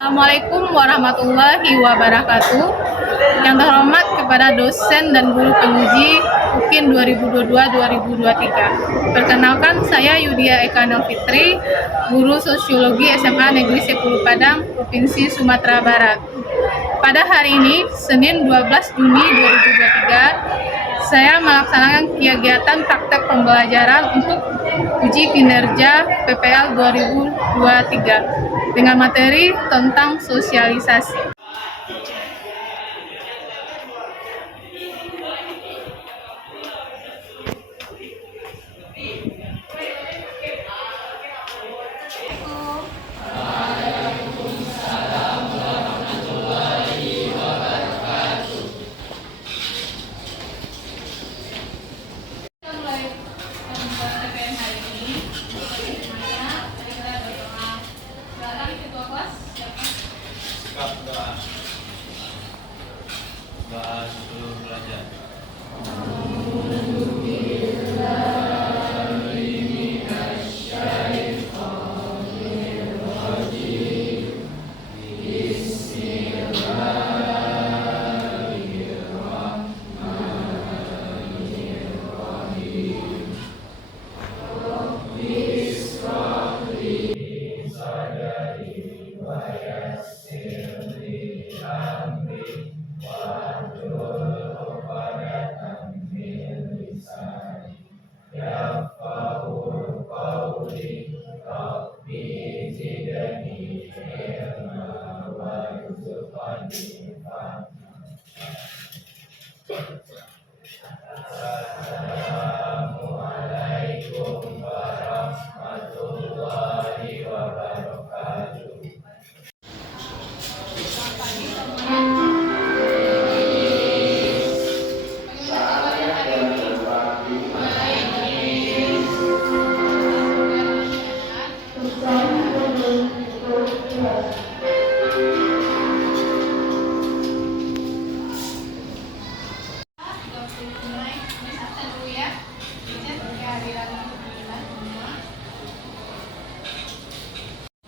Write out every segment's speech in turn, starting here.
Assalamualaikum warahmatullahi wabarakatuh. Yang terhormat kepada dosen dan guru penguji UKIN 2022-2023. Perkenalkan, saya Yudia Eka Fitri, guru sosiologi SMA Negeri 10 Padang, Provinsi Sumatera Barat. Pada hari ini, Senin 12 Juni 2023, saya melaksanakan kegiatan praktek pembelajaran untuk uji kinerja PPL 2023 dengan materi tentang sosialisasi. Bahas seluruh belajar.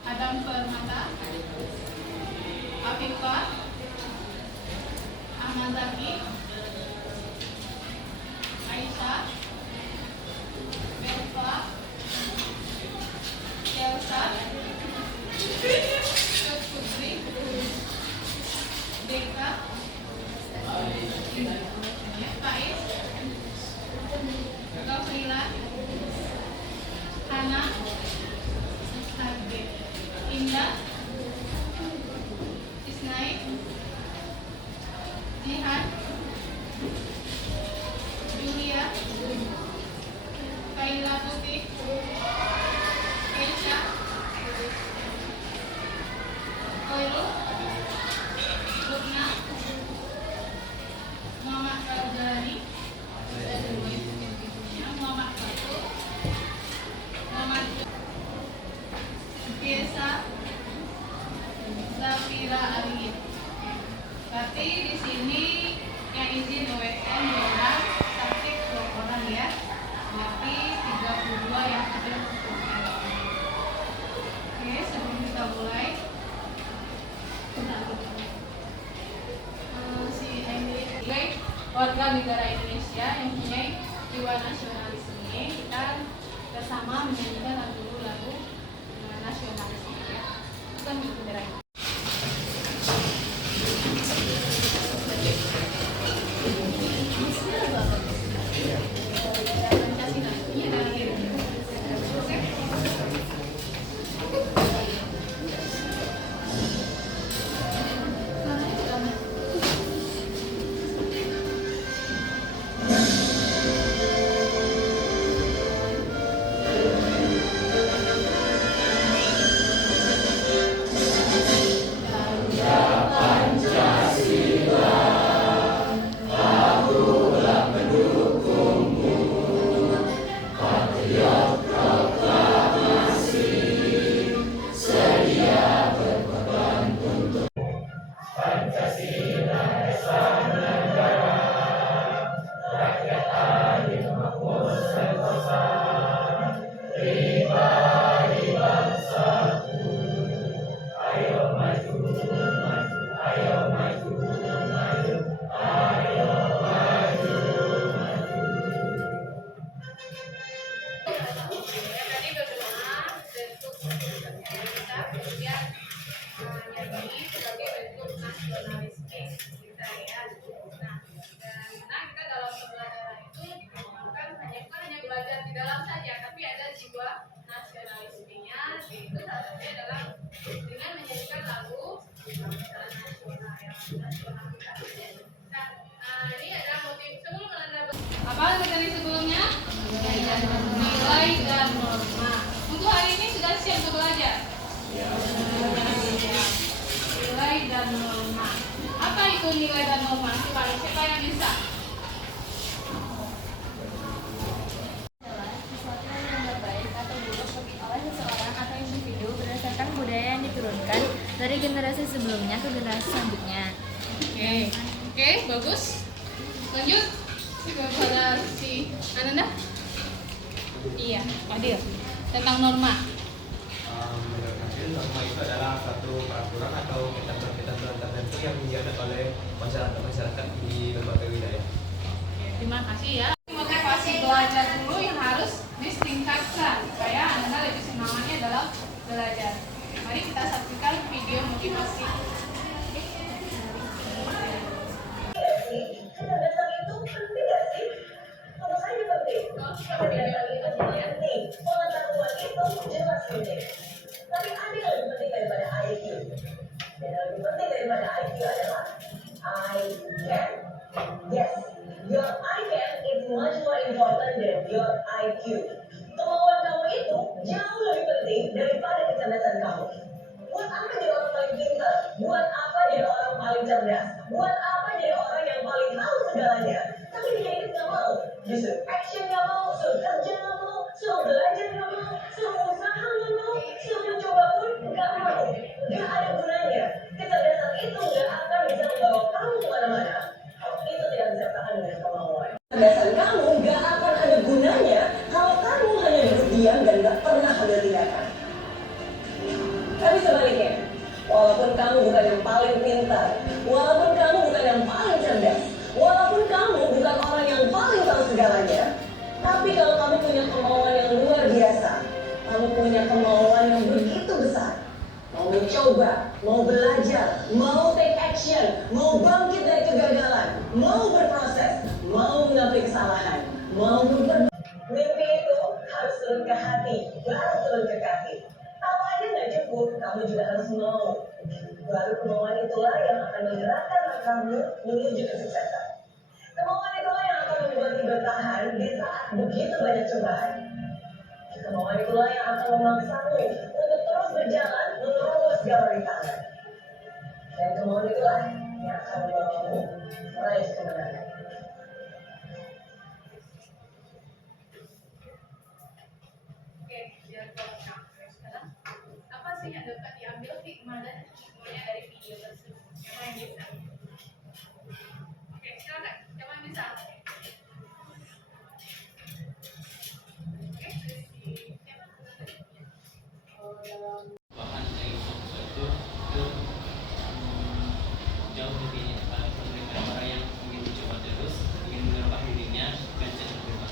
Adam Permata, Afifah, Ahmad Zaki, Aisyah, Belva, Elsa, Putri, Deka, Faiz, Gavrila, Hana, Indah, Isnaik, Jihan, Julia, Kaila Putih, Keisha, Koirul, Lukna, Muhammad Rajarani, Muhammad Fatul, Muhammad Biasa, Zafira Ali. Berarti di sini yang izin OSN orang cantik 2 orang ya. Berarti 32 yang ada untuk Oke, sebelum kita mulai, si Emily warga negara Indonesia yang punya jiwa nasionalisme, kita bersama menyanyikan lagu nasionalisme ya. Bukan bendera. dia nyanyi sebagai bentuk nasionalisme kita ya. Nah, dan kita dalam pembelajaran itu dikembangkan bukan hanya belajar di dalam saja, tapi ada jiwa nasionalismenya, yaitu salah satunya adalah dengan menyanyikan lagu bangsa nasional yang nasional kita. Nah, ini adalah motif sebelum menanda apa materi sebelumnya? Nilai dan norma. Untuk hari ini sudah siap untuk belajar? Nilai dan norma. Apa itu nilai dan norma? Coba siapa yang bisa? Sesuatu yang dianggap baik atau buruk oleh seseorang atau individu berdasarkan budaya yang diturunkan dari generasi sebelumnya ke generasi selanjutnya. Oke, bagus. Lanjut kepada si Ananda. Iya, Fadil. Tentang norma. Norma itu adalah satu peraturan atau ketentuan tertentu yang diatur oleh masyarakat di berbagai wilayah. Terima kasih ya. Motivasi belajar dulu yang harus ditingkatkan supaya Anda lebih semangatnya dalam belajar. Mari kita saksikan video motivasi. Kecerdasan itu penting gak sih? Kalau saya penting. Kecerdasan itu penting. Pengetahuan itu jelas penting. Tapi ada yang lebih penting daripada IQ. Dan yang lebih penting daripada IQ adalah I can. Yes, your I can is much more important than your IQ. Kemauan kamu itu jauh lebih penting daripada kecerdasan kamu. Buat apa jadi orang paling pintar? Buat apa jadi orang paling cerdas? Buat apa jadi orang yang paling tahu segalanya? Tapi dia itu gak mau. Justru action gak mau, suruh kerja gak mau, suruh belajar gak mau, suruh usaha gak mau, suruh mencoba pun gak mau. Gak ada gunanya. Kecerdasan itu gak akan bisa membawa kamu kemana-mana kalau itu tidak bisa tahan dengan kemauan. Kecerdasan kamu gak akan ada gunanya kalau kamu hanya duduk diam dan gak pernah ambil tindakan. Tapi sebaliknya, walaupun kamu bukan yang paling pintar, walaupun kamu bukan yang paling cerdas, walaupun kamu bukan orang yang paling tahu segalanya, tapi kalau kamu punya kemauan yang luar biasa, kamu punya kemauan yang begitu besar, mau mencoba, mau belajar, mau take action, mau bangkit dari kegagalan, mau berproses, mau mengakui kesalahan, mau mimpi itu harus turun ke hati, baru turun ke kaki. Tahu aja nggak cukup, kamu juga harus mau. Baru kemauan itulah yang akan menggerakkan langkahmu menuju kesuksesan. Kemauan itulah yang akan membuatmu bertahan di saat begitu banyak cobaan. Kemauan itulah yang akan memaksamu untuk terus berjalan menerobos segala rintangan. Dan kemauan itulah yang akan membawamu meraih kemenangan. Oke, biar sekarang apa sih yang dapat diambil hikmah dan hikmahnya dari video tersebut? Siapa yang bisa? Oke, silakan. Siapa yang bisa? Oke, siapa? Bahkan dari sesuatu itu jauh lebih daripada orang yang ingin mencoba terus, ingin mengubah dirinya dan cenderung berubah.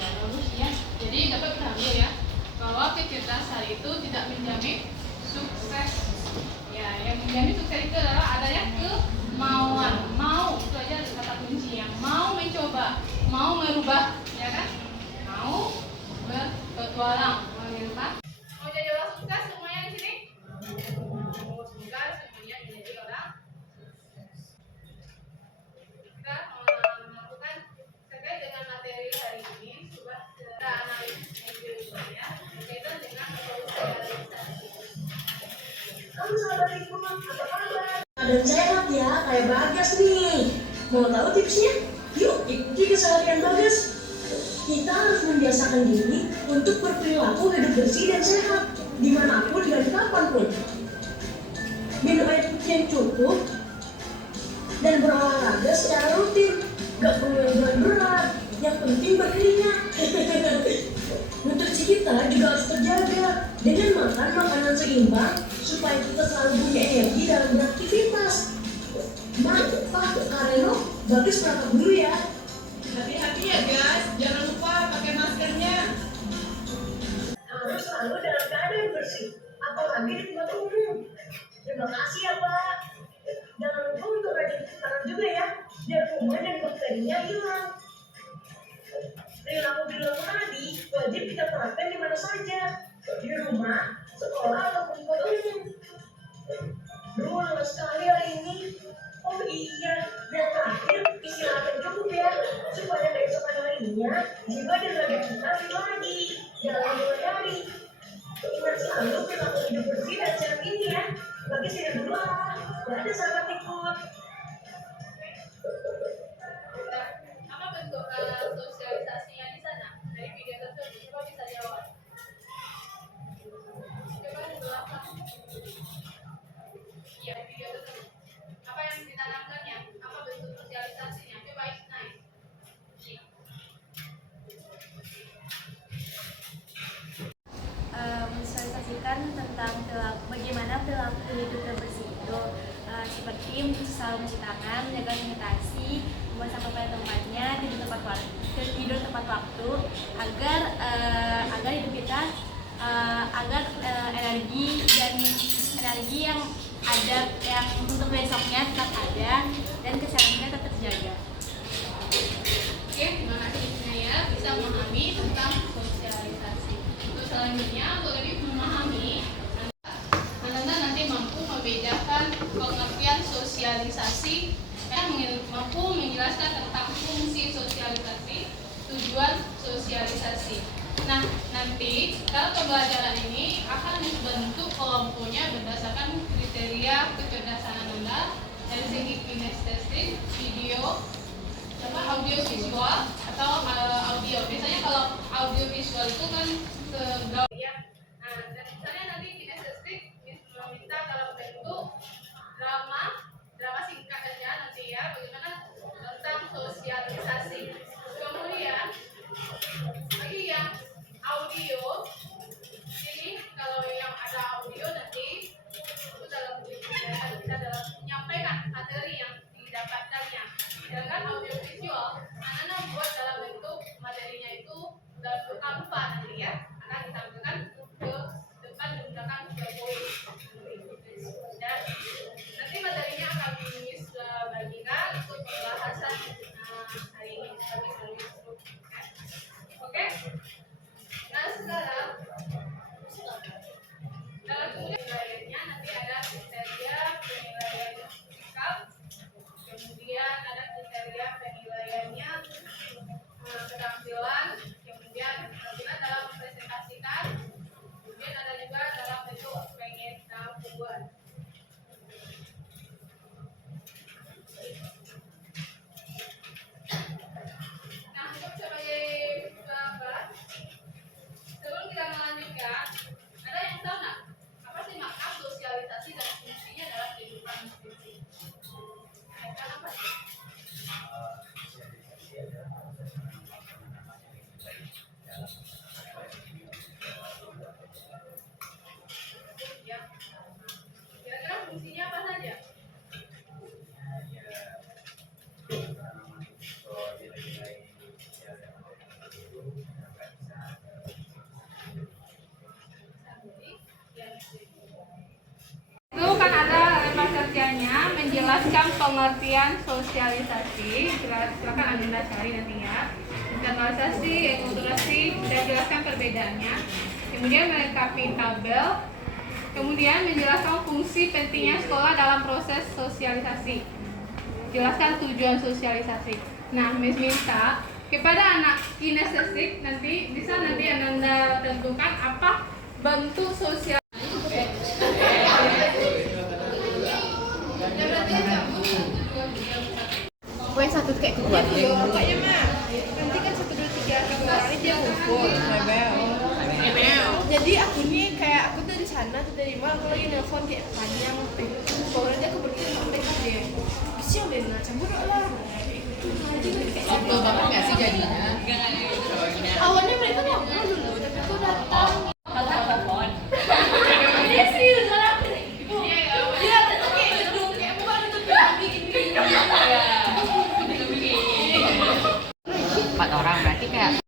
Bagus ya. Jadi dapat kita ambil ya bahwa kecerdasan itu tidak menjamin sukses. Ya, yang menjamin sukses itu adalah adanya kemauan. Mau itu aja kata kunci yang mau mencoba, mau merubah, ya kan? Mau berpetualang, mengubah. Mau jadi orang sukses semuanya di sini? Semoga semuanya menjadi orang kita melakukan terkait dengan materi hari ini coba kita analisis ya berkaitan dengan sosialisasi. Kamu sahabat lingkungan, apa kabar? Dan sehat ya, kayak Bagas nih. Mau tahu tipsnya? Yuk ikuti keseharian Bagas. Kita harus membiasakan diri untuk berperilaku hidup bersih dan sehat dimanapun dan kapanpun. Minum air putih yang cukup dan berolahraga secara rutin. Gak perlu yang berat, yang penting berkeringat. Nutrisi kita juga harus terjaga dengan makan makanan seimbang supaya kita selalu punya energi dalam beraktivitas. Pak, Kareno, Bagus berangkat dulu ya. Hati-hati ya guys, jangan lupa pakai maskernya. Harus selalu dalam keadaan bersih, apalagi di tempat umum. bilang tadi, wajib kita terapkan di mana saja. Di rumah, sekolah, ataupun di gedung. Duh, lama sekali hari ini. Oh iya, yang terakhir istirahat yang cukup ya, supaya keesokan harinya jiwa dan raga kita fit lagi dalam mulai hari. Ingat selalu perilaku hidup bersih dan sehat ini ya. Bagi saya dulu lah, gak ada sahabat ikut. Apa bentuk sosialisasinya di sana? Dari video tersebut, coba bisa jawab. Coba dijelaskan. Iya, video tersebut. Apa yang ditanamkannya? Apa bentuk sosialisasinya? Coba Isnai. Iya. Mensosialisasikan tentang bagaimana perilaku hidup yang bersih itu, seperti selalu mencuci tangan, menjaga sanitasi, membuang sampah pada tempatnya, tidur tepat waktu, agar hidup kita agar energi yang ada yang untuk besoknya tetap ada dan kesehatan kita tetap terjaga. Oke, terima kasih Naya bisa memahami tentang sosialisasi. Untuk selanjutnya, untuk lebih memahami, Anda nanti mampu membedakan pengertian sosialisasi, mampu menjelaskan tentang fungsi sosialisasi, tujuan sosialisasi. Nah, nanti dalam pembelajaran ini akan dibentuk kelompoknya berdasarkan kriteria kecerdasan Anda dari segi kinestetik, video, audio visual atau audio. Biasanya kalau audio visual itu kan ya. Nah, dan misalnya nanti kinestetik meminta dalam bentuk drama singkat saja nanti ya, bagaimana tentang sosialisasi. Kemudian lagi yang audio, ini kalau yang ada audio nanti itu dalam kegiatan kita dalam menyampaikan materi yang didapatkannya. Sedangkan audio visual, anak-anak buat dalam bentuk materinya itu dalam bentuk tanpa nanti ya, akan ditampilkan ke depan dan belakang PowerPoint. Dan nanti materinya akan bagikan untuk pembahasan hari ini sebagai grup. Oke? Nah sekarang dalam penilaiannya nanti ada kriteria penilaian sikap, kemudian ada kriteria penilaiannya keterampilan, kemudian keterampilan dalam mempresentasikan, kemudian ada juga dalam bentuk pengetahuan. Nah, untuk sebagai gambar, sebelum kita melanjutkan, ada yang tahu nggak apa sih makna sosialisasi dan fungsinya dalam kehidupan institusi? Apa sih? Ya. Kira-kira fungsinya apa saja? Itu kan ada lembar kerjanya menjelaskan pengertian sosialisasi. Silakan Anda cari nanti ya. Internalisasi, enkulturasi, dan jelaskan perbedaannya. Kemudian melengkapi tabel. Kemudian menjelaskan fungsi pentingnya sekolah dalam proses sosialisasi. Jelaskan tujuan sosialisasi. Nah, Miss minta kepada anak kinestetik nanti bisa Anda tentukan apa bentuk sosial. Gue satu kayak keluar Pokoknya mah nanti kan 1, 2, 3 orang dia ngumpul. Jadi aku nih kayak aku tuh di sana tuh dari mana aku lagi nelfon kayak panjang pokoknya dia aku berhenti sama mereka deh. Bisa yang deh campur lah. Sebelum banget nggak sih jadinya? Awalnya mereka ngobrol dulu tapi aku datang. Dia serius lah. Dia tuh kayak gedung kayak bukan itu bikin. 4 orang berarti kayak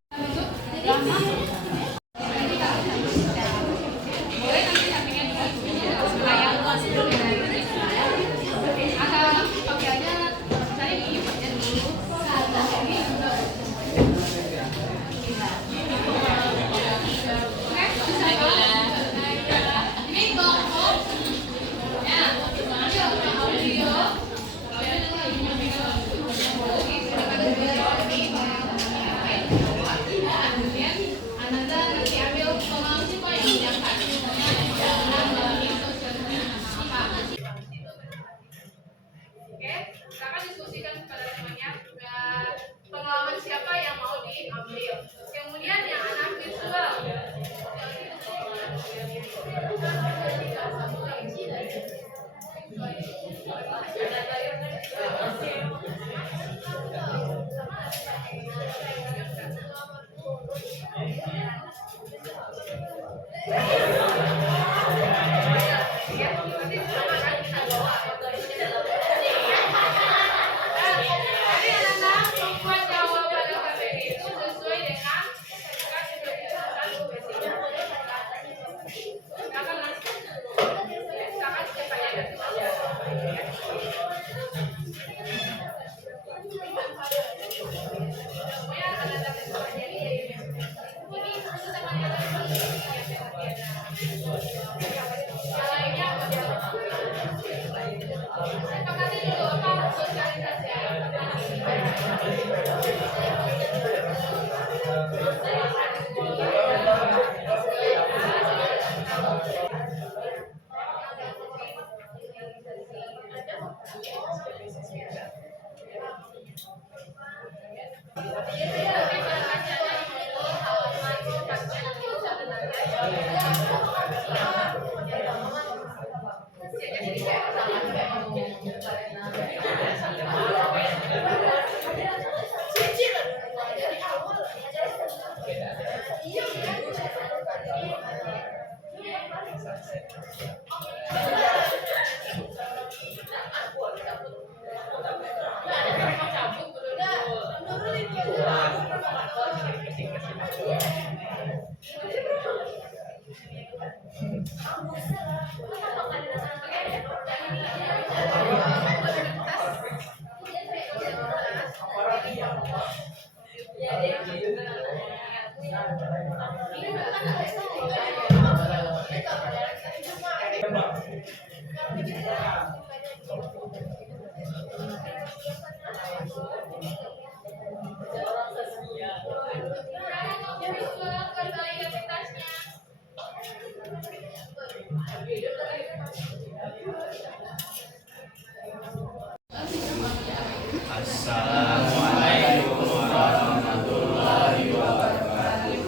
Assalamualaikum warahmatullahi wabarakatuh.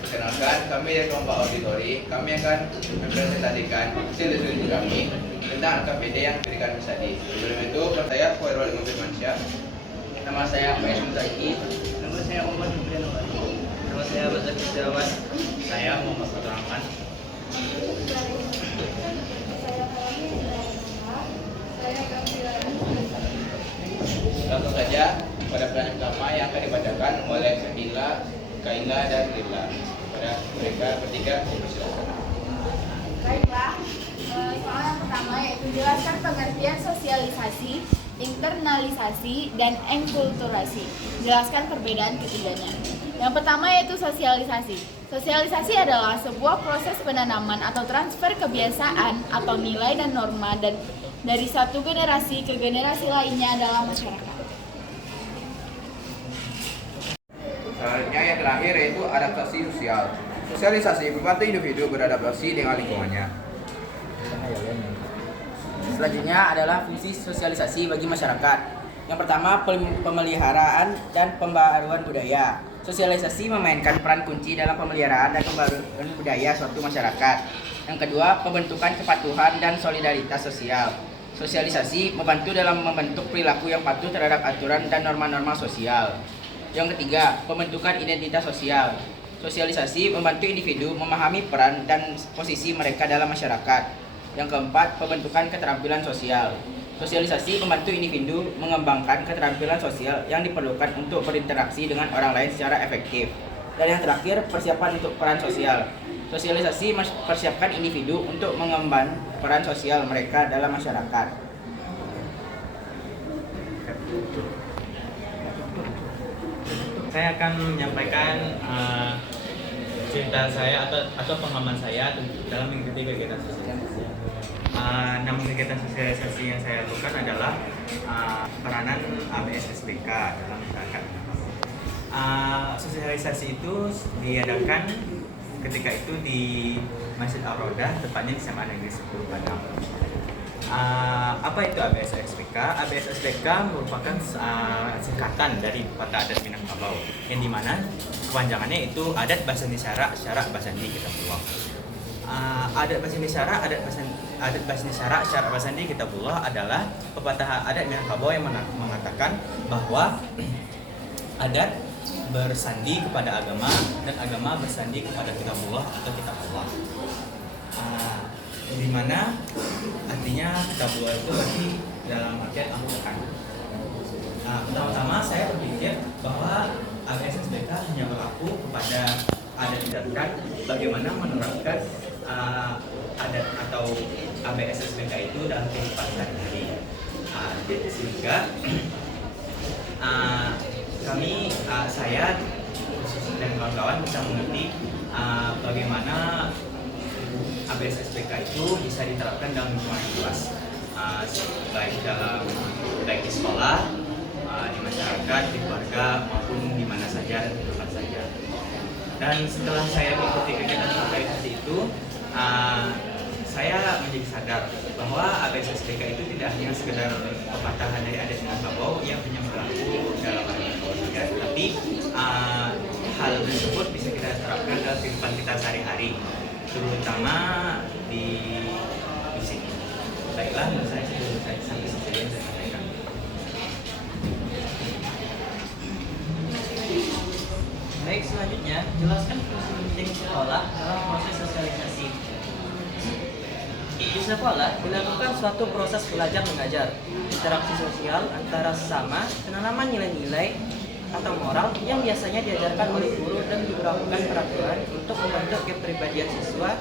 Perkenalkan, kami dari kelompok auditori, kami akan mempresentasikan hasil studi kami tentang KPD yang diberikan tadi. Sebelum itu, saya Khairul Imam Firmansyah. Nama saya Pak Ismu Zaiki. Nama saya Muhammad Nurul Nawari. Nama saya Bazar Jawan. Saya Muhammad Fatur Rahman. Langsung saja pada pertanyaan pertama yang akan dibacakan oleh Fadila, Kaila, dan Lila. Pada mereka bertiga, silakan. Baiklah, soal yang pertama yaitu jelaskan pengertian sosialisasi, internalisasi, dan enkulturasi. Jelaskan perbedaan ketiganya. Yang pertama yaitu sosialisasi. Sosialisasi adalah sebuah proses penanaman atau transfer kebiasaan atau nilai dan norma dari satu generasi ke generasi lainnya dalam masyarakat. Selanjutnya yang terakhir yaitu adaptasi sosial. Sosialisasi membantu individu beradaptasi dengan lingkungannya. Selanjutnya adalah fungsi sosialisasi bagi masyarakat. Yang pertama, pemeliharaan dan pembaharuan budaya. Sosialisasi memainkan peran kunci dalam pemeliharaan dan pembaharuan budaya suatu masyarakat. Yang kedua, pembentukan kepatuhan dan solidaritas sosial. Sosialisasi membantu dalam membentuk perilaku yang patuh terhadap aturan dan norma-norma sosial. Yang ketiga, pembentukan identitas sosial. Sosialisasi membantu individu memahami peran dan posisi mereka dalam masyarakat. Yang keempat, pembentukan keterampilan sosial. Sosialisasi membantu individu mengembangkan keterampilan sosial yang diperlukan untuk berinteraksi dengan orang lain secara efektif. Dan yang terakhir, persiapan untuk peran sosial. Sosialisasi mempersiapkan individu untuk mengemban peran sosial mereka dalam masyarakat. Saya akan menyampaikan cerita saya atau pengalaman saya dalam mengikuti kegiatan sosialisasi. Nama kegiatan sosialisasi yang saya lakukan adalah peranan ABS-SPK dalam masyarakat. Sosialisasi itu diadakan ketika itu di Masjid Al-Rodah, tepatnya di SMA Negeri 10 Padang. Apa itu ABS-SPK? ABS-SPK merupakan singkatan dari Kata Adat Minangkabau, yang dimana kepanjangannya itu Adat Basandi Syarak, Syarak Basandi Kita Peluang. Adat Basni Syara, adat Basni Syara secara Basandi Kitabullah adalah pepatah adat Minangkabau yang mengatakan bahwa adat bersandi kepada agama dan agama bersandi kepada Kitabullah atau Kitabullah. Di mana artinya Kitabullah itu berarti dalam artian Al-Quran. Pertama-tama saya berpikir bahwa ABS-SBK hanya berlaku kepada adat didatkan bagaimana menerapkan adat atau ABS-SBK itu dalam kehidupan sehari-hari. Sehingga saya dan kawan-kawan bisa mengerti bagaimana ABS-SBK itu bisa diterapkan dalam lingkungan yang luas, baik di sekolah, di masyarakat, di keluarga, maupun di mana saja dan tempat saja. Dan setelah saya mengikuti kegiatan sosialisasi itu, saya menjadi sadar bahwa ABS-SBK itu tidak hanya sekedar pepatah dari adat Minangkabau yang hanya berlaku dalam Minangkabau saja, tapi hal tersebut bisa kita terapkan dalam kehidupan kita sehari-hari, terutama di sini. Baiklah, menurut saya sampai sini yang saya sampaikan. Baik, selanjutnya jelaskan fungsi penting sekolah dalam proses sosialisasi. Di sekolah dilakukan suatu proses belajar mengajar, interaksi sosial antara sesama, penanaman nilai-nilai atau moral yang biasanya diajarkan oleh guru dan diberlakukan peraturan untuk membentuk kepribadian siswa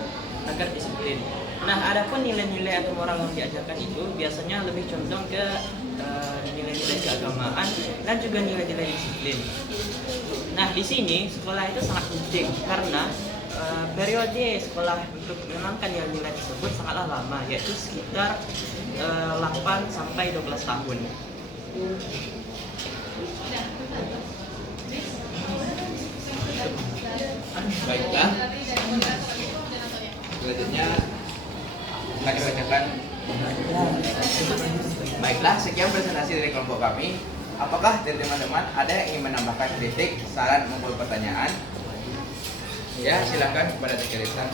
agar disiplin. Nah, adapun nilai-nilai atau moral yang diajarkan itu biasanya lebih condong ke nilai-nilai keagamaan dan juga nilai-nilai disiplin. Nah, di sini sekolah itu sangat penting karena periode sekolah untuk menanamkan nilai-nilai tersebut sangatlah lama, yaitu sekitar 8 sampai 12 tahun. Baiklah, selanjutnya akan dibacakan. Baiklah, sekian presentasi dari kelompok kami. Apakah dari teman-teman ada yang ingin menambahkan kritik, saran maupun pertanyaan? Ya, silakan kepada Tekirisan.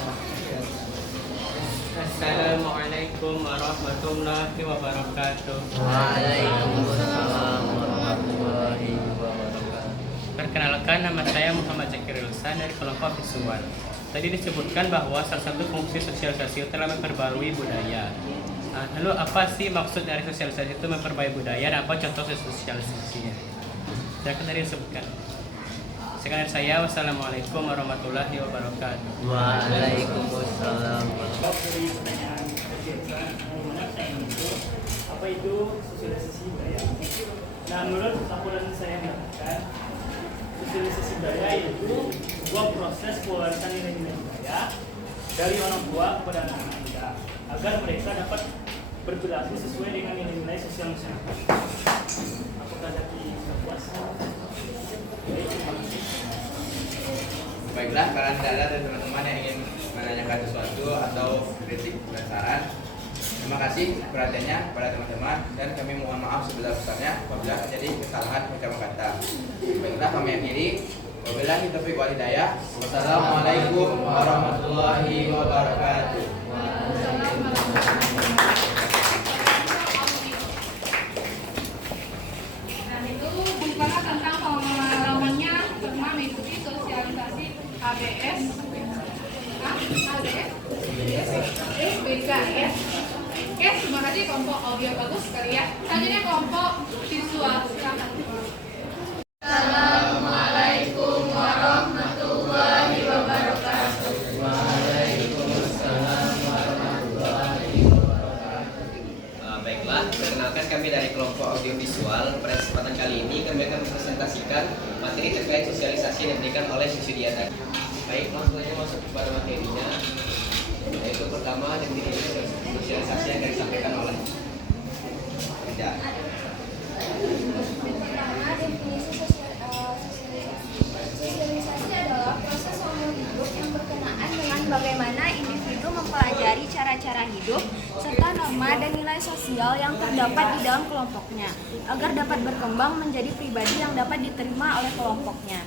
Assalamualaikum warahmatullahi wabarakatuh. Waalaikumsalam warahmatullahi wabarakatuh. Perkenalkan, nama saya Muhammad Zakir Ilsan dari kelompok visual. Tadi disebutkan bahwa salah satu fungsi sosialisasi adalah memperbarui budaya. Lalu apa sih maksud dari sosialisasi itu memperbarui budaya dan apa contoh sosialisasinya? Silakan tadi disebutkan. Sekian dari saya, wassalamualaikum warahmatullahi wabarakatuh. Waalaikumsalam. Dari pertanyaan apa itu sosialisasi budaya? Nah, menurut laporan saya mengatakan sosialisasi budaya itu sebuah proses pewarisan nilai-nilai budaya dari orang tua kepada anak-anak muda agar mereka dapat berperilaku sesuai dengan nilai-nilai sosial masyarakat. Apakah dari puas? Baiklah, kalau tidak ada dari teman-teman yang ingin menanyakan sesuatu atau kritik dan saran, terima kasih perhatiannya kepada teman-teman dan kami mohon maaf sebesar-besarnya apabila terjadi kesalahan ucapan kata. Baiklah, kami akhiri. Wabillahi taufiq wal hidayah. Wassalamualaikum warahmatullahi wabarakatuh. Bukanlah tentang pengalamannya pernah mengikuti sosialisasi ABS BKS. Oke, terima kasih kelompok audio bagus sekali ya. Selanjutnya kelompok visual, silakan. Assalamualaikum warahmatullahi wabarakatuh. Waalaikumsalam warahmatullahi wabarakatuh. Baiklah, perkenalkan kami dari kelompok audiovisual. Pada kesempatan kali ini kami akan mempresentasikan materi terkait sosialisasi yang diberikan oleh Susidia tadi. Baik, langsung saja masuk kepada materinya. Yaitu pertama definisi sosialisasi yang akan disampaikan oleh Ida. Pertama, definisi sosialisasi adalah proses umum hidup yang berkenaan dengan bagaimana individu mempelajari cara-cara hidup serta norma dan nilai sosial yang terdapat di dalam kelompoknya agar dapat berkembang menjadi pribadi yang dapat diterima oleh kelompoknya.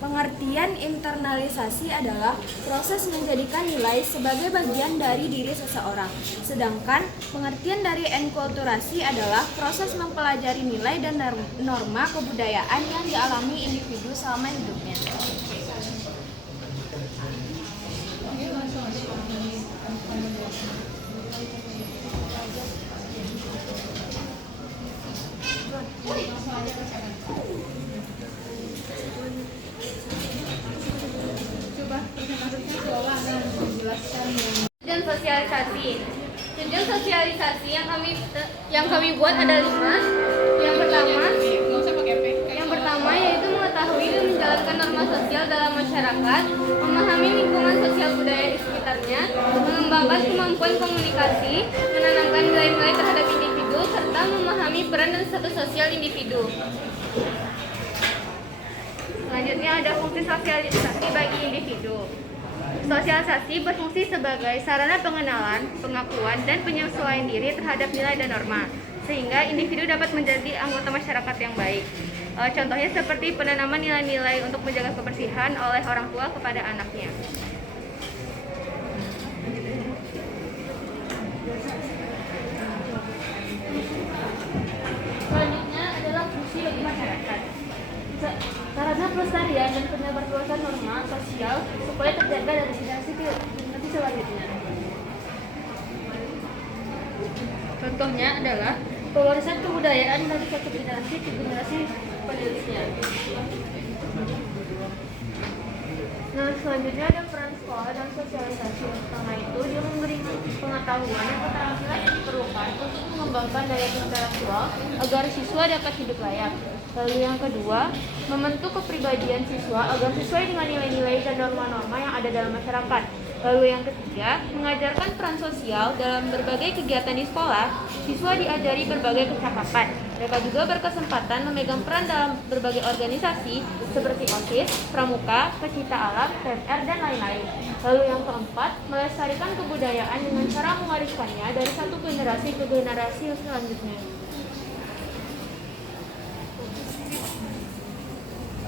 Pengertian internalisasi adalah proses menjadikan nilai sebagai bagian dari diri seseorang. Sedangkan pengertian dari enkulturasi adalah proses mempelajari nilai dan norma kebudayaan yang dialami individu selama hidupnya. Tujuan sosialisasi. Tujuan sosialisasi yang kami buat ada 5. Yang pertama yaitu mengetahui dan menjalankan norma sosial dalam masyarakat, memahami lingkungan sosial budaya di sekitarnya, mengembangkan kemampuan komunikasi, menanamkan nilai-nilai terhadap individu, serta memahami peran dan status sosial individu. Selanjutnya ada fungsi sosialisasi bagi individu. Sosialisasi berfungsi sebagai sarana pengenalan, pengakuan, dan penyesuaian diri terhadap nilai dan norma, sehingga individu dapat menjadi anggota masyarakat yang baik. Contohnya seperti penanaman nilai-nilai untuk menjaga kebersihan oleh orang tua kepada anaknya. Selanjutnya adalah fungsi bagi masyarakat. Sarana pelestarian dan penyebarluasan norma sosial supaya terjaga dari generasi ke generasi selanjutnya. Contohnya adalah pewarisan kebudayaan dari satu generasi ke generasi penerusnya. Nah, selanjutnya ada peran sekolah dan sosialisasi. Pertama itu dia memberi pengetahuan dan keterampilan yang diperlukan untuk mengembangkan daya intelektual agar siswa dapat hidup layak. Lalu yang kedua, membentuk kepribadian siswa agar sesuai dengan nilai-nilai dan norma-norma yang ada dalam masyarakat. Lalu yang ketiga, mengajarkan peran sosial dalam berbagai kegiatan di sekolah. Siswa diajari berbagai kecakapan. Mereka juga berkesempatan memegang peran dalam berbagai organisasi seperti OSIS, Pramuka, Pecinta Alam, PMR, dan lain-lain. Lalu yang keempat, melestarikan kebudayaan dengan cara mewariskannya dari satu generasi ke generasi selanjutnya.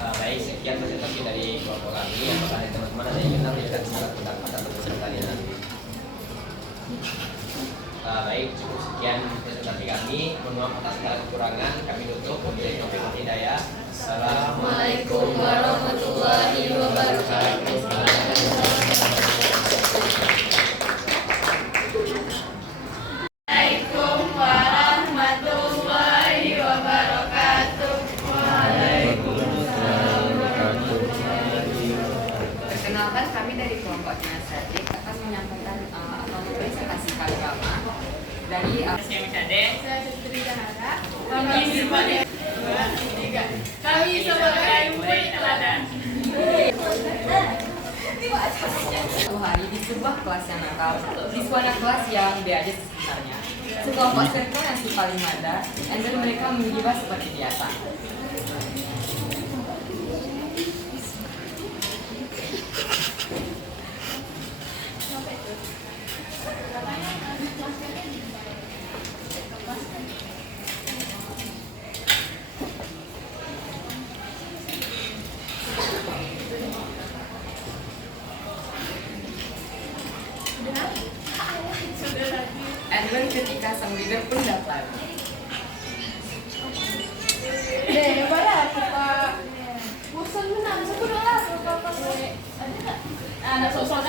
Baik, sekian presentasi dari kelompok kami. Apakah ada teman-teman ada yang ingin memberikan syarat pendapat atau pertanyaan? Baik, cukup sekian presentasi kami. Mohon maaf atas segala kekurangan. Kami tutup. Wabillahi taufiq wal hidayah. Assalamualaikum warahmatullahi wabarakatuh. Perkenalkan, kami dari kelompok Nasadik akan menyampaikan atau mempresentasikan drama dari Kami sebagai murid teladan. Satu hari di sebuah kelas yang nakal, siswa kelas yang diajak sekitarnya. Sekelompok circle yang si paling mada, dan mereka menggibah seperti biasa. Edwin ketika sang leader pun datang. Bosan menang, aku udah lah. Ada nggak? Ada sosok.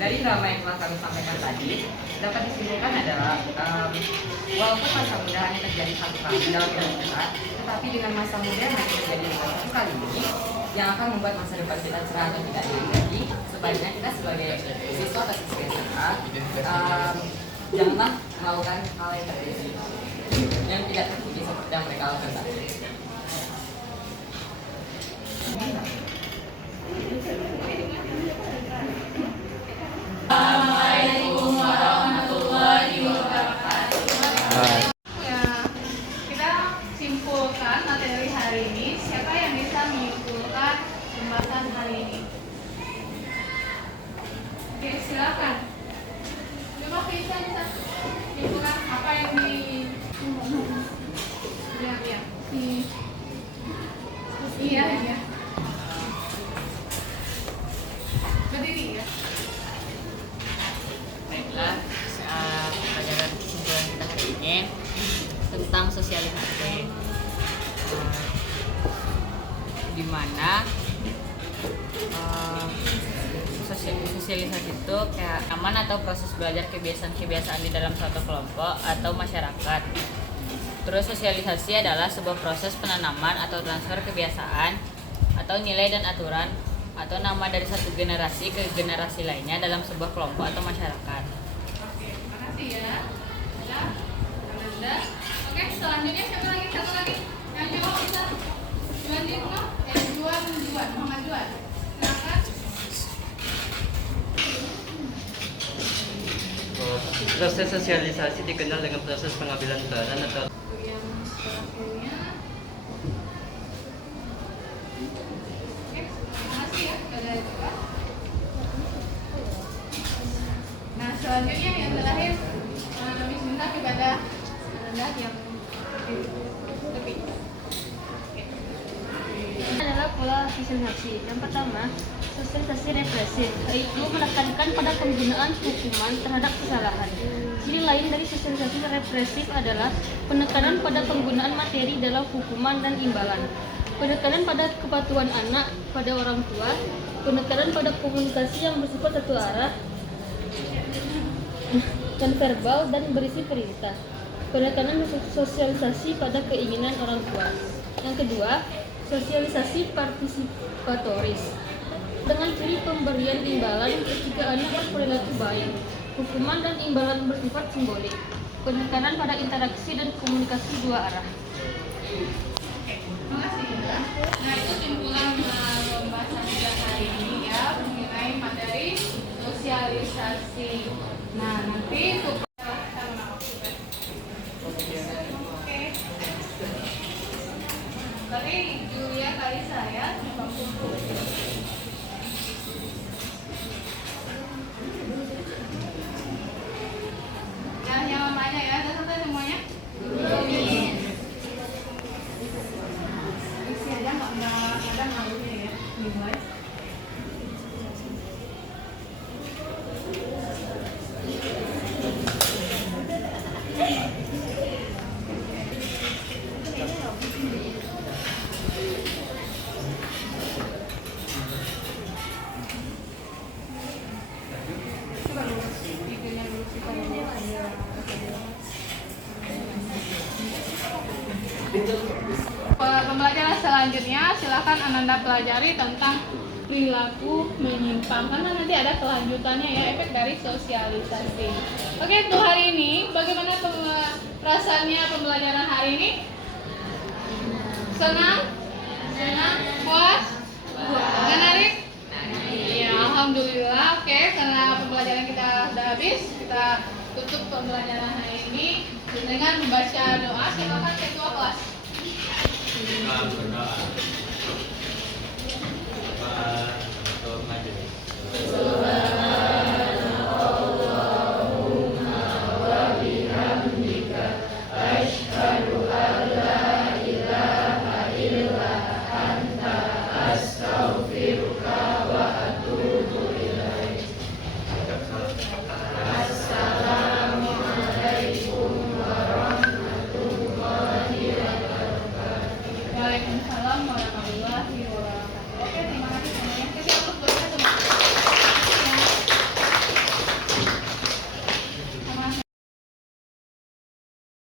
Dari drama yang telah kami sampaikan tadi, dapat disimpulkan adalah walaupun masa muda hanya terjadi satu kali dalam hidup kita, tetapi dengan masa muda yang hanya terjadi satu kali ini, yang akan membuat masa depan kita cerah atau tidak. Jadi sebaiknya kita sebagai siswa atau siswi SMA janganlah melakukan hal yang tidak terpuji seperti yang mereka lakukan tadi. Assalamualaikum warahmatullahi wabarakatuh. Ya, kita simpulkan materi hari ini. Siapa yang bisa menyimpulkan pembahasan hari ini? Oke, silakan. Coba bisa simpulkan apa yang iya. Berdiri ya. Baiklah, pelajaran kesimpulan kita hari ini tentang sosialisasi, di mana sosialisasi itu kayak aman atau proses belajar kebiasaan-kebiasaan di dalam suatu kelompok atau masyarakat. Terus sosialisasi adalah sebuah proses penanaman atau transfer kebiasaan atau nilai dan aturan atau nama dari satu generasi ke generasi lainnya dalam sebuah kelompok atau masyarakat. Makasih ya. Ananda. Oke, selanjutnya siapa lagi? Satu lagi. Yang jawab bisa. Juan. Muhammad Juan. Silakan. Proses sosialisasi dikenal dengan proses pengambilan peran atau Yang terakhirnya. Oke, makasih ya. Ada juga. Nah, selanjutnya yang terakhir kami minta kepada Anda yang lebih. Adalah pola sosialisasi. Yang pertama, sosialisasi represif, yaitu menekankan pada penggunaan hukuman terhadap kesalahan. Ciri lain dari sosialisasi represif adalah penekanan pada penggunaan materi dalam hukuman dan imbalan, penekanan pada kepatuhan anak pada orang tua, penekanan pada komunikasi yang bersifat satu arah dan verbal dan berisi perintah, penekanan sosialisasi pada keinginan orang tua. Yang kedua, sosialisasi partisipatoris dengan ciri pemberian imbalan ketika anak berperilaku baik, hukuman dan imbalan bersifat simbolik, penekanan pada interaksi dan komunikasi dua arah. Terima kasih ya. Nah, itu simpulan pembahasan kita hari ini ya mengenai materi sosialisasi. Nah, nanti untuk tadi Julia kali saya yang namanya ya, ada selesai semuanya? Isi aja nggak ada ngalunya ya, dimulai. Pembelajaran selanjutnya silakan Ananda pelajari tentang perilaku menyimpang karena nanti ada kelanjutannya ya, efek dari sosialisasi. Oke, untuk hari ini bagaimana perasaannya pembelajaran hari ini? Senang? Puas? Menarik? Ya, alhamdulillah. Oke, karena pembelajaran kita sudah habis, kita tutup pembelajaran hari ini dengan membaca doa. Silakan ketua kelas. berdoa.